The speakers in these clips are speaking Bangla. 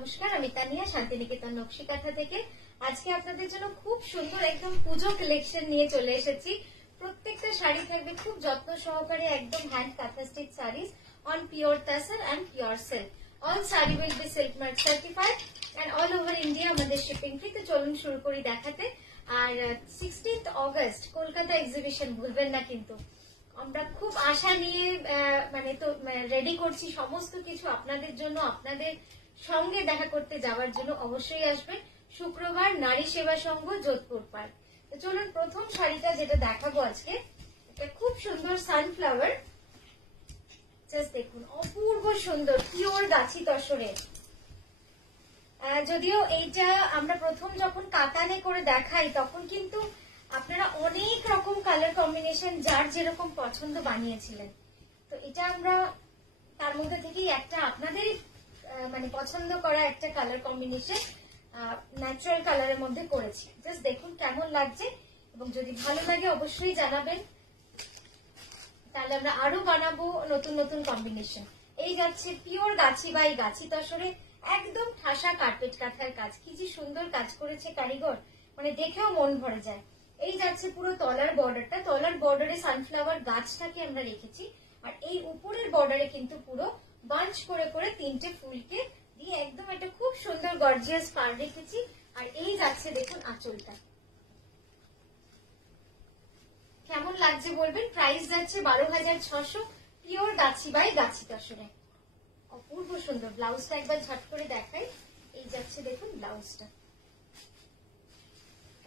নমস্কার, আমি তানিয়া শান্তিনিকেতন নকশি কাঁথা থেকে। আজকে আপনাদের জন্য খুব সুন্দর একদম পুজো কালেকশন নিয়ে চলে এসেছি। প্রত্যেকটা শাড়ি থাকবে খুব যত্ন সহকারে, একদম hand kantha stitch saris on pure tussar and pure silk. All sari will be silk mark certified and all over India আমাদের শিপিং ফ্রি। তো চলুন শুরু করি দেখাতে। আর 16th অগস্ট কলকাতা এক্সিবিশন ভুলবেন না কিন্তু। আমরা খুব আশা নিয়ে রেডি করছি সমস্ত কিছু আপনাদের জন্য, আপনাদের সঙ্গে দেখা করতে যাওয়ার জন্য। অবশ্যই আসবেন শুক্রবার নারী সেবা সংঘ যোধপুর পার্ক। তো চলুন প্রথম শাড়িটা যেটা দেখাবো আজকে, এটা খুব সুন্দর সানফ্লাওয়ার। জাস্ট দেখুন, অপূর্ব সুন্দর পিওর গাছি তসরে। যদিও এইটা আমরা প্রথম যখন কাতানে করে দেখাই তখন কিন্তু আপনারা অনেক রকম কালার কম্বিনেশন যার যেরকম পছন্দ বানিয়েছিলেন। তো এটা আমরা তার মধ্যে থেকেই একটা আপনাদের পছন্দ করা একটা কালার কম্বিনেশন ন্যাচারাল কালারের মধ্যে করেছি। জাস্ট দেখুন কেমন লাগছে, এবং যদি ভালো লাগে অবশ্যই জানাবেন, তাহলে আমরা আরো বানাবো নতুন নতুন কম্বিনেশন। এই যাচ্ছে পিওর গাছি বাই গাছি তসরে, একদম ঠাসা কার্পেট কাঁথার কাজ। কি যে সুন্দর কাজ করেছে কারিগর, দেখেও মন ভরে যায়। এই যাচ্ছে পুরো তলার বর্ডারটা, তলার বর্ডারে সানফ্লাওয়ার গাছটাকে আমরা রেখেছি, আর এই উপরের বর্ডারে কিন্তু পুরো বাঞ্চ করে করে তিনটে ফুলকে দিয়ে একদম একটা খুব সুন্দর গর্জিয়াস পার রেখেছি। আর এই যাচ্ছে দেখুন আঁচলটা, কেমন লাগছে বলবেন। প্রাইস যাচ্ছে 12,600, পিওর গাছি বাই গাছি তসরে। অপূর্ব সুন্দর। ব্লাউজটা একবার ঝট করে দেখাই। এই যাচ্ছে দেখুন ব্লাউজটা।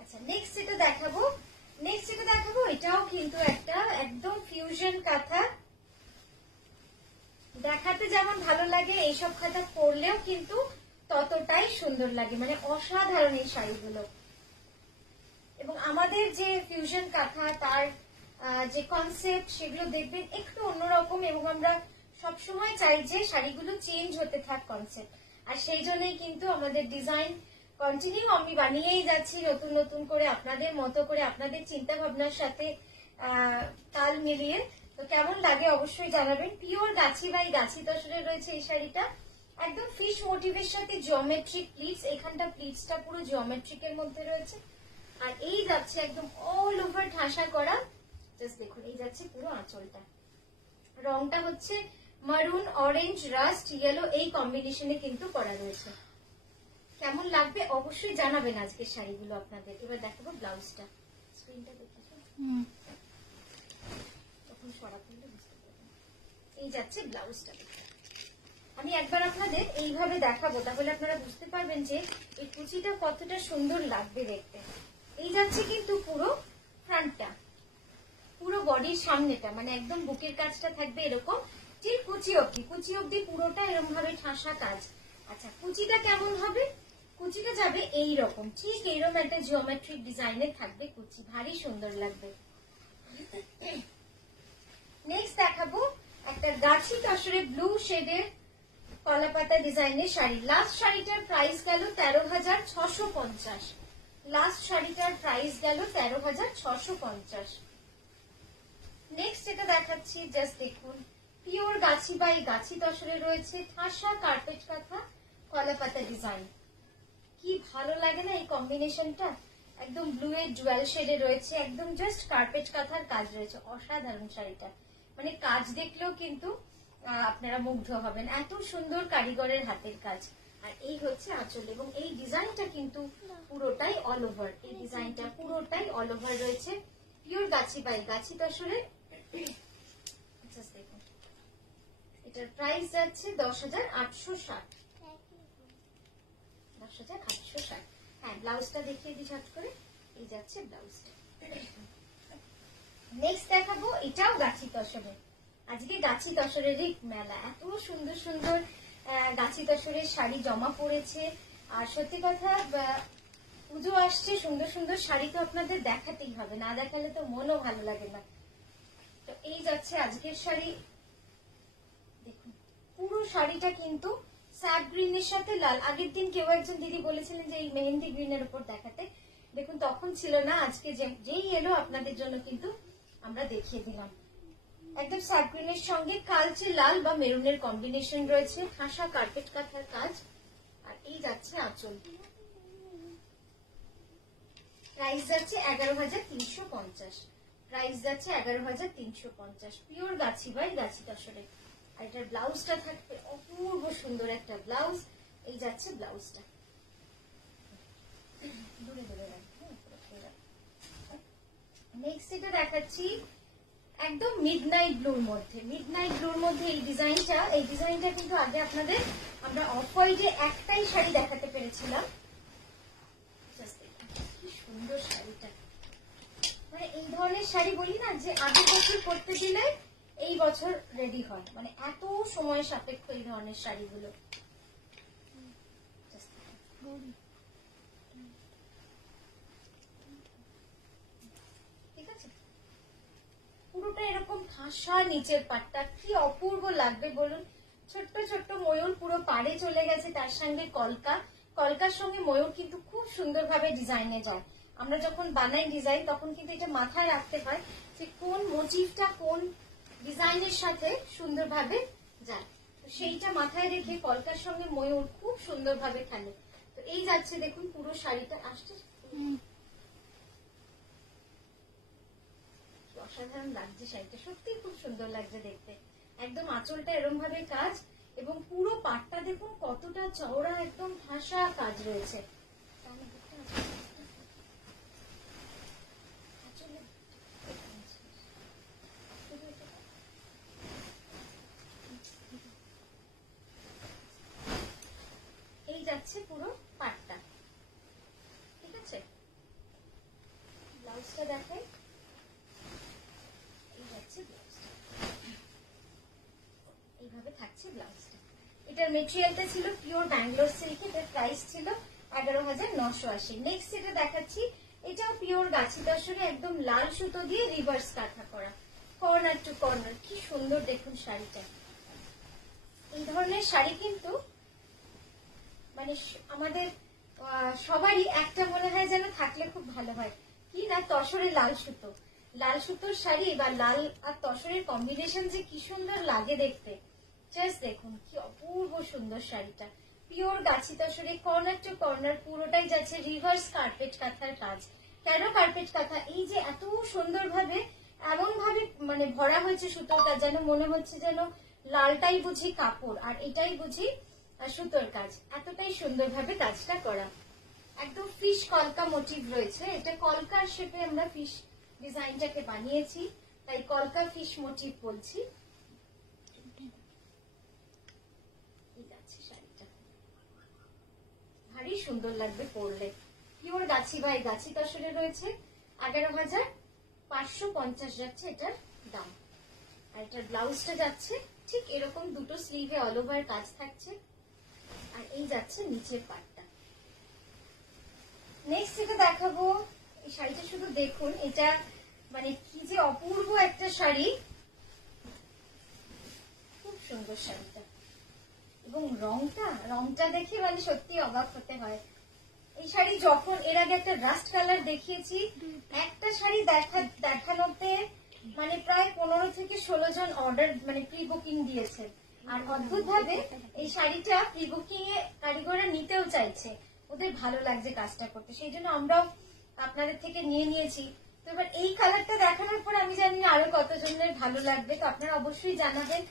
আচ্ছা, নেক্সট যেটা দেখাবো এটাও কিন্তু একটা একদম ফিউশন কাঁথা। দেখাতে যেমন ভালো লাগে, এইসব কাঁথা পরলেও কিন্তু ততটাই সুন্দর লাগে, অসাধারণ এই শাড়িগুলো। এবং আমাদের যে ফিউশন কাঁথা তার যে কনসেপ্ট সেগুলো দেখবেন একটু অন্যরকম, এবং আমরা সবসময় চাই যে শাড়িগুলো চেঞ্জ হতে থাক কনসেপ্ট। আর সেই জন্যই কিন্তু আমাদের ডিজাইন কন্টিনিউ আমি বানিয়েই যাচ্ছি নতুন নতুন করে, আপনাদের মতো করে, আপনাদের চিন্তা ভাবনার সাথে তাল মিলিয়ে। তো কেমন লাগে অবশ্যই জানাবেন। পিওর গাছি বাই গাছি তসরে রয়েছে এই শাড়িটা, একদম ফিশ মোটিভের সাথে জিওমেট্রিক প্লিটস। এখানটা প্লিটসটা পুরো জিওমেট্রিক এর মধ্যে রয়েছে। আর এই যাচ্ছে একদম অল ওভার ঠাসা করা। জাস্ট দেখুন, এই যাচ্ছে পুরো আঁচলটা। রংটা হচ্ছে মারুন, অরেঞ্জ, রাস্ট, ইয়েলো এই কম্বিনেশনে কিন্তু করা রয়েছে। কেমন লাগবে অবশ্যই জানাবেন আজকের শাড়িগুলো আপনাদের। এবার দেখাবো ব্লাউজটা। স্ক্রিনটা দেখেছো, তখন সরা করলে বুঝতে পারবেন। এই যাচ্ছে ব্লাউজটা। আমি একবার আপনাদের এইভাবে দেখাবো, তাহলে আপনারা বুঝতে পারবেন যে এই কুচিটা কতটা সুন্দর লাগবে দেখতে। এই যাচ্ছে কিন্তু পুরো ফ্রন্টটা, পুরো বডির সামনেটা, একদম বুকের কাজটা থাকবে এরকম, ঠিক কুচি অব্দি পুরোটা এরকম ভাবে ঠাসা কাজ। আচ্ছা, কুচিটা কেমন হবে? কুচিটা যাবে এইরকম, ঠিক এইরকম একটা জিওমেট্রিক ডিজাইনের থাকবে কুচি, ভারী সুন্দর লাগবে। নেক্সট দেখাবো একটা গাছি তসরে ব্লু শেডের কলাপাতা ডিজাইনের শাড়ি। লাস্ট শাড়িটার প্রাইস গেল 13,650। লাস্ট শাড়িটার প্রাইস গেল 13,650। নেক্সট যেটা দেখাচ্ছি, জাস্ট দেখুন, পিওর গাছি বাই গাছি তসরে রয়েছে ঠাসা কার্পেট কাঁথা কলাপাতা ডিজাইন। কি ভালো লাগে না এই কম্বিনেশনটা, একদম ব্লু এর জুয়েল শেডে রয়েছে, একদম জাস্ট কার্পেট কাঁথার কাজ রয়েছে। অসাধারণ শাড়িটা, কাজ দেখলেও কিন্তু আপনারা মুগ্ধ হবেন, এত সুন্দর কারিগরের হাতের কাজ। আর এই হচ্ছে আঁচল, এবং এই ডিজাইনটা কিন্তু পুরোটাই অল ওভার, এই ডিজাইনটা পুরোটাই অল ওভার রয়েছে পিওর গাছি বাই গাছি তসরে। দেখুন, এটার প্রাইস যাচ্ছে 10,860। 10,860। হ্যাঁ, ব্লাউজটা দেখিয়ে দিই ঝট করে। এই যাচ্ছে ব্লাউজটা। নেক্সট দেখাবো, এটাও গাছি তসরে। আজকে গাছি তসরেরই মেলা, এত সুন্দর সুন্দর গাছি তসরের শাড়ি জমা পড়েছে। আর সত্যি কথা, পুজো আসছে, সুন্দর সুন্দর শাড়ি তো আপনাদের দেখাতেই হবে, না দেখালে তো মনও ভালো লাগে না। তো এই যাচ্ছে আজকের শাড়ি। দেখুন, পুরো শাড়িটা কিন্তু স্যাপ গ্রিনের সাথে লাল। আগের দিন কেউ একজন দিদি বলেছিলেন যে এই মেহেন্দি গ্রিনের উপর দেখাতে, দেখুন তখন ছিল না, আজকে যেই এলো আপনাদের জন্য কিন্তু আমরা দেখিয়ে দিলাম। একদম স্যাপ গ্রিনের সঙ্গে কালচে লাল বা মেরুনের কম্বিনেশন রয়েছে, ঠাসা কার্পেট কাঁথার কাজ। আর এই যাচ্ছে আঁচল, প্রাইস যাচ্ছে 11,350, প্রাইস যাচ্ছে 11,350, পিওর গাছি বাই গাছি তসরে। আর এটার ব্লাউজটা থাকবে অপূর্ব সুন্দর একটা ব্লাউজ। এই যাচ্ছে ব্লাউজটা, দূরে দূরে রাখবো। নেক্সট এটা দেখাচ্ছি একদম মিডনাইট ব্লুর মধ্যে। মিডনাইট ব্লুর মধ্যে এই ডিজাইনটা কিন্তু আগে আপনাদের আমরা অফ হোয়াইটে একটাই শাড়ি দেখাতে পেরেছিলাম। কি সুন্দর শাড়িটা, মানে এই ধরনের শাড়ি বলি না যে আগের বছর করতে দিলে এই বছর রেডি হয়, মানে এত সময় সাপেক্ষ এই ধরনের শাড়িগুলো। ঠিক আছে, পুরোটা এরকম ঠাসা নিচের পাটটা, কি অপূর্ব লাগবে বলুন। ছোট্ট ছোট্ট ময়ূর পুরো পাড়ে চলে গেছে, তার সঙ্গে কলকার সঙ্গে ময়ূর কিন্তু খুব সুন্দরভাবে ডিজাইনে যায়। আমরা যখন বানাই ডিজাইন তখন কিন্তু এটা মাথায় রাখতে হয় যে কোন মোটিভটা কোন ডিজাইনের সাথে সুন্দরভাবে যায়, তো সেইটা মাথায় রেখে কলকার সঙ্গে ময়ূর খুব সুন্দরভাবে খেলে। তো এই যাচ্ছে দেখুন পুরো শাড়িটা আসছে, অসাধারণ লাগছে শাড়িটা, সত্যি খুব সুন্দর লাগছে দেখতে। একদম আঁচলটা এরকম ভাবে কাজ, এবং পুরো পাটটা দেখুন কতটা চওড়া, একদম ঠাসা কাজ রয়েছে। এই যাচ্ছে পুরো পাটটা, ঠিক আছে। ব্লাউজটা দেখাই, এই যাচ্ছে ব্লাউজটা, এইভাবে থাকছে ব্লাউজটা। এটার মেটেরিয়ালটা ছিল পিওর ব্যাঙ্গালোর সিল্ক, এটার প্রাইস ছিল 11,980। নেক্সট এটা দেখাচ্ছি, এটাও পিওর গাছি তসরে, একদম লাল সুতো দিয়ে রিভার্স কাঁথা করা, কর্নার টু কর্নার। কি সুন্দর দেখুন শাড়িটা। এই ধরনের শাড়ি কিন্তু মানে আমাদের সবারই একটা মনে হয় যেন থাকলে খুব ভালো হয়, কি না তসরে লাল সুতোর শাড়ি বা লাল আর তসরের কম্বিনেশন যে কি সুন্দর লাগে দেখতে। জাস্ট দেখুন কি অপূর্ব সুন্দর শাড়িটা, pure Gachhi তসরে, corner to corner পুরোটাই যাচ্ছে রিভার্স কার্পেট কাঁথার কাজ। কেন কার্পেট কাঁথা? এই যে এত সুন্দরভাবে এমন ভাবে মানে ভরা হয়েছে সুতোটা, যেন মনে হচ্ছে যেন লালটাই বুঝি কাপড় আর এটাই বুঝি সুতোর কাজ, এতটাই সুন্দরভাবে কাজটা করা। একদম ফিশ কলকা মোটিভ রয়েছে, এটা কলকার শেপে আমরা ফিশ ডিজাইনটাকে বানিয়েছি, তাই কলকা ফিশ মোটিভ বলছি। ভারী সুন্দর লাগবে পরলে, পিওর গাছি বাই গাছি তসরে রয়েছে। 11,550 যাচ্ছে এটার দাম। আর এটার ব্লাউজটা যাচ্ছে ঠিক এরকম, দুটো স্লিভে অল ওভার কাজ থাকছে, আর এই যাচ্ছে নিচের পাটটা। নেক্সট এটা দেখাবো, এই শাড়িটা শুধু দেখুন, এটা মানে কি যে অপূর্ব একটা শাড়ি, খুব সুন্দর শাড়িটা, এবং রংটা দেখে মানে সত্যি অবাক হতে হয়। এই শাড়ি যখন এর আগে একটা রাস্ট কালার দেখিয়েছি, একটা শাড়ি দেখানোতে মানে প্রায় 15 থেকে 16 জন অর্ডার মানে প্রি বুকিং দিয়েছে। আর অদ্ভুত ভাবে এই শাড়িটা প্রি বুকিং এ কারিগররা নিতেও চাইছে, ওদের ভালো লাগছে কাজটা করতে, সেই জন্য আমরাও আপনাদের থেকে নিয়ে নিয়েছি। তো এবার এই কালারটা দেখানোর পর আমি জানি আরো কতজনের ভালো লাগবে, তো আপনারা অবশ্যই জানাবেন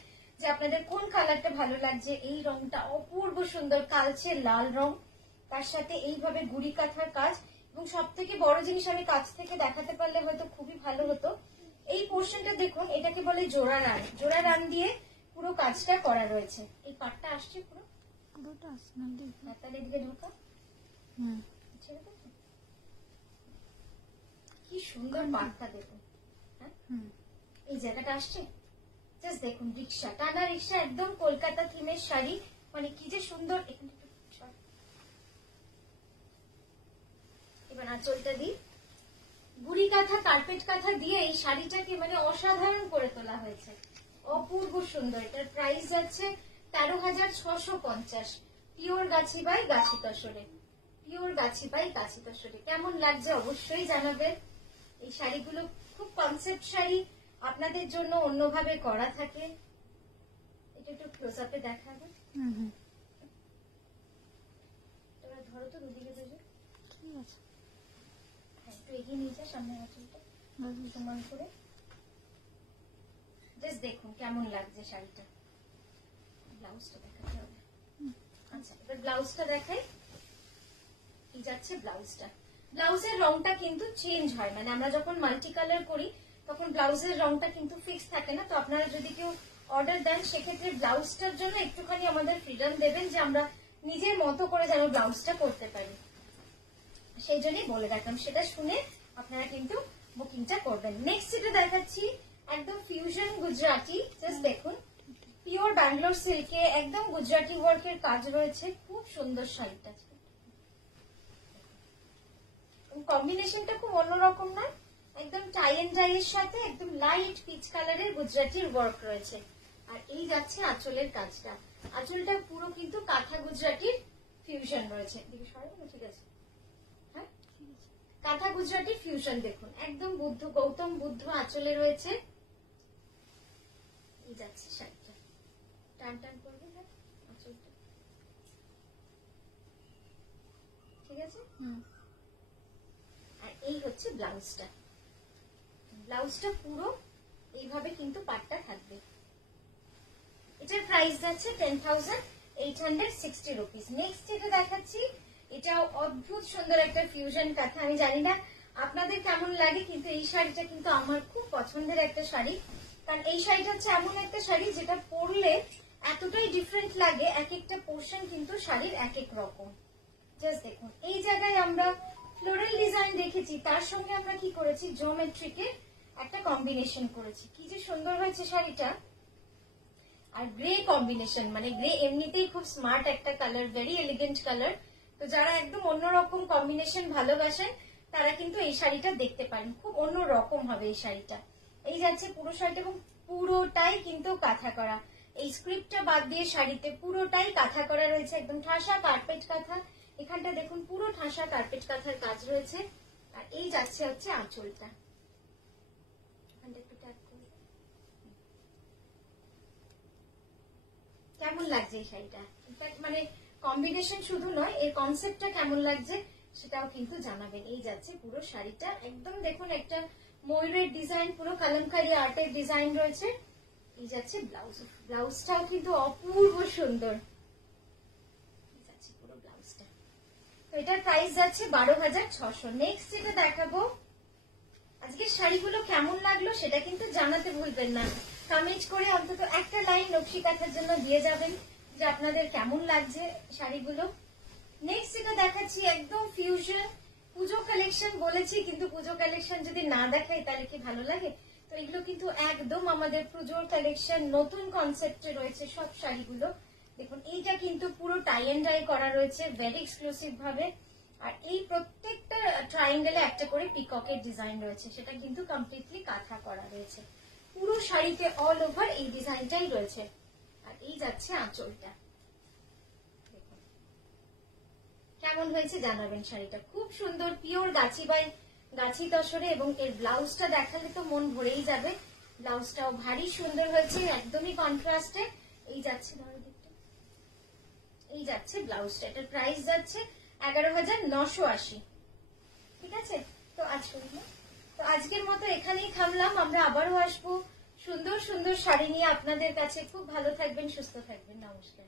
যে আপনাদের কোন কালারটা ভালো লাগছে। এই রংটা অপূর্ব সুন্দর, কালচে লাল রং, তার সাথে এইভাবে গুড়ি কাঁথার কাজ, এবং সব থেকে বড় জিনিস আমি কাছ থেকে দেখাতে পারলে হয়তো খুবই ভালো হতো। এই পোর্শনটা দেখুন, এটাকে বলে জোড়া রান দিয়ে পুরো কাজটা করা রয়েছে। এই পাটটা আসছে পুরোটা আসছে না, তাহলে এদিকে ঢোকা। কি সুন্দর পাটটা দেখুন, হ্যাঁ এই জায়গাটা আসছে, জাস্ট দেখুন রিক্সা টানা রিক্সা, একদম কলকাতা থিমের শাড়ি, মানে কি যে সুন্দর। এবার আঁচলটা দিই, গুড়ি কাঁথা কার্পেট কাঁথা দিয়ে এই শাড়িটাকে মানে অসাধারণ করে তোলা হয়েছে, অপূর্ব সুন্দর। এটার প্রাইস যাচ্ছে 13,650, pure Gachhi by Gachhi তসরে, pure Gachhi by গাছি তসরে। কেমন লাগছে অবশ্যই জানাবেন। এই শাড়িগুলো খুব কনসেপ্ট শাড়ি, আপনাদের জন্য অন্যভাবে করা থাকে। এটা একটু ক্লোজ আপে দেখাবো, এগিয়ে নিয়ে যা সামনে আঁচলটা সমান করে। জাস্ট দেখুন কেমন লাগছে শাড়িটা। ব্লাউজটা দেখাতে হবে। আচ্ছা, এবার ব্লাউজটা দেখাই। এই যাচ্ছে ব্লাউজটা। ব্লাউজের রংটা কিন্তু চেঞ্জ হয়, মানে আমরা যখন মাল্টি কালার করি তখন ব্লাউজের রংটা কিন্তু ফিক্স থাকে না। তো আপনারা যদি কেউ অর্ডার দেন সেক্ষেত্রে ব্লাউজটার জন্য একটুখানি আমাদের ফ্রিডম দেবেন, যে আমরা নিজের মতো করে যেন ব্লাউজটা করতে পারি। সেই জন্যই বলে রাখলাম, সেটা শুনে আপনারা কিন্তু বুকিংটা করবেন। নেক্সট যেটা দেখাচ্ছি একদম ফিউশন গুজরাটি। জাস্ট দেখুন, পিওর ব্যাঙ্গালোর সিল্কে একদম গুজরাটি ওয়ার্কের কাজ রয়েছে। খুব সুন্দর শাড়িটা, কম্বিনেশনটা খুব অন্যরকম না, একদম টাই এন্ড ডাই এর সাথে একদম লাইট পিচ কালারের গুজরাটির ওয়ার্ক রয়েছে। আর এই যাচ্ছে আঁচলের কাজটা। আঁচলটা পুরো কিন্তু কাঁথা গুজরাটির ফিউশন রয়েছে। ঠিক আছে, হ্যাঁ কাঁথা গুজরাটি ফিউশন দেখুন, একদম বুদ্ধ গৌতম বুদ্ধ আঁচলে রয়েছে। এই যাচ্ছে শাড়িটা, টান টান করবে আঁচলটা, ঠিক আছে। আর এই হচ্ছে ব্লাউজটা। ব্লাউজটা পুরো এইভাবে কিন্তু পাটটা থাকবে। এটার প্রাইস যাচ্ছে 10,860 রুপিস। নেক্সট যেটা দেখাচ্ছি এটাও অদ্ভুত সুন্দর একটা ফিউশন কাঁথা। আমি জানি না আপনাদের কেমন লাগে, কিন্তু এই শাড়িটা কিন্তু আমার খুব পছন্দের একটা শাড়ি। কারণ এই শাড়িটা হচ্ছে এমন একটা শাড়ি যেটা পরলে এতটাই ডিফারেন্ট লাগে, এক একটা পোর্শন কিন্তু শাড়ির এক এক রকম। জাস্ট দেখুন, এই জায়গায় আমরা ফ্লোরাল ডিজাইন দেখেছি, তার সঙ্গে আমরা কি করেছি জিওমেট্রিকের একটা কম্বিনেশন করেছি। কি যে সুন্দর হয়েছে শাড়িটা। আর গ্রে কম্বিনেশন, মানে গ্রে এমনিতেই খুব স্মার্ট একটা কালার, ভেরি এলিগেন্ট কালার। তো যারা একদম অন্যরকম কম্বিনেশন ভালোবাসেন তারা কিন্তু এই শাড়িটা দেখতে পারেন, খুব অন্যরকম হবে এই শাড়িটা। এই যাচ্ছে পুরো শাড়িটা, এবং পুরোটাই কিন্তু কাঁথা করা। এই স্ক্রিপ্টটা বাদ দিয়ে শাড়িতে পুরোটাই কাঁথা করা রয়েছে, একদম ঠাসা কার্পেট কাঁথা। এখানটা দেখুন পুরো ঠাসা কার্পেট কাঁথার কাজ রয়েছে। আর এই যাচ্ছে হচ্ছে আঁচলটা, কেমন লাগছে এই শাড়িটা। ইনফ্যাক্ট মানে কম্বিনেশন শুধু নয়, এর কনসেপ্টটা কেমন লাগছে সেটাও কিন্তু জানাবেন। এই যাচ্ছে পুরো শাড়িটা, একদম দেখুন একটা ময়ূরের ডিজাইন, পুরো কালামকারী আর্টের ডিজাইন রয়েছে। এই যাচ্ছে ব্লাউজ, ব্লাউজটাও কিন্তু অপূর্ব সুন্দর। এই যাচ্ছে পুরো ব্লাউজটা। তো এটার প্রাইস যাচ্ছে 12,600। নেক্সট যেটা দেখাবো, আজকে শাড়িগুলো কেমন লাগলো সেটা কিন্তু জানাতে ভুলবেন না। কমেন্ট করে অন্তত একটা লাইন নকশি কাঁথার জন্য দিয়ে যাবেন যে আপনাদের কেমন লাগছে শাড়িগুলো। নেক্সট যেটা দেখাচ্ছি একদম ফিউশন পুজো কালেকশন বলেছি, কিন্তু পুজো কালেকশন যদি না দেখাই তাহলে কি ভালো লাগে। তো এগুলো কিন্তু একদম আমাদের পুজোর কালেকশন, নতুন কনসেপ্টে রয়েছে সব শাড়িগুলো। দেখুন এইটা কিন্তু পুরো টাই এন্ড ডাই করা রয়েছে ভেরি এক্সক্লুসিভ ভাবে। আর এই প্রত্যেকটা ট্রায়াঙ্গেলে একটা করে পিককের ডিজাইন রয়েছে, সেটা কিন্তু কমপ্লিটলি কাঁথা করা রয়েছে। পুরো শাড়িতে অল ওভার এই ডিজাইনটাই রয়েছে। আর এই যাচ্ছে আঁচলটা, দেখুন কেমন হয়েছে জানাবেন। শাড়িটা খুব সুন্দর, পিওর গাছি বাই গাছি তসরে, এবং এর ব্লাউজটা দেখালে তো মন ভরেই যাবে। ব্লাউজটাও ভারী সুন্দর হয়েছে, একদমই কন্ট্রাস্টে। এই যাচ্ছে এই যাচ্ছে ব্লাউজটা। এটার প্রাইস যাচ্ছে 11,980। ঠিক আছে, তো আজকের মতো এখানেই থামলাম। আমরা আবারও আসবো সুন্দর সুন্দর শাড়ি নিয়ে আপনাদের কাছে। খুব ভালো থাকবেন, সুস্থ থাকবেন, নমস্কার।